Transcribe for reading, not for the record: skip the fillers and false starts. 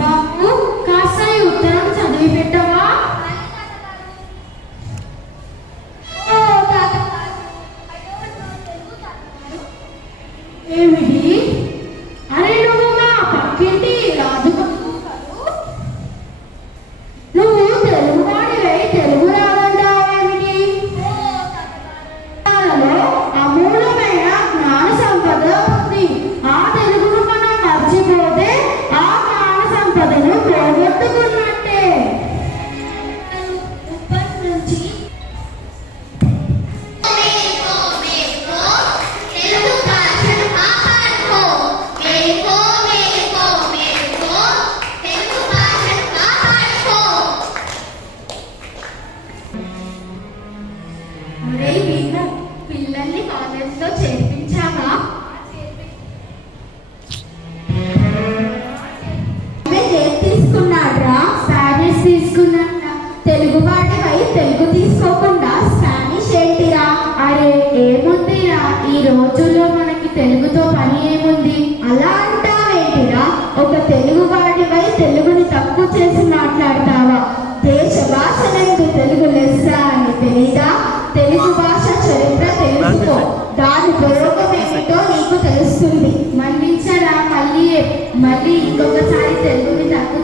బాబు కాస్త ఈ ఉత్తరం చదివి పెట్టవా? ఏమిటి? అరే నువ్వు మా పక్కింటి రాజు నువ్వు తెలుగువాడివై తెలుగు రాదంటావేమిటి? అమూలమైన జ్ఞాన సంపద ఉంది. ఆ తెలుగును మనం మర్చిపోతే ఆ సంపదను పోగొట్టుకున్నట్టే. పిల్లల్ని కాలేజీలో చేర్పించావా? తీసుకున్నాడ్రా? స్పానిష్ తీసుకున్నాడా? తెలుగు వాడివై తెలుగు తీసుకోకుండా స్పానిష్ ఏంటిరా? అరే ఏముందిరా, ఈ రోజుల్లో మనకి తెలుగుతో పని ఏముంది? అలా అంటావేంటిరా? ఒక తెలుగు వాడివై తెలుగుని తక్కువ చేసి మాట్లాడతావా? దేశ భాషలందు తెలుగు లెస్స అని తెలీదా? తెలుగు భాష చరిత్ర తెలుసుకో, దాని ప్రయోగం ఏమిటో నీకు తెలుస్తుంది. మన్నించరా, మళ్ళీ ఇంకొకసారి తెలుగుని తక్కువ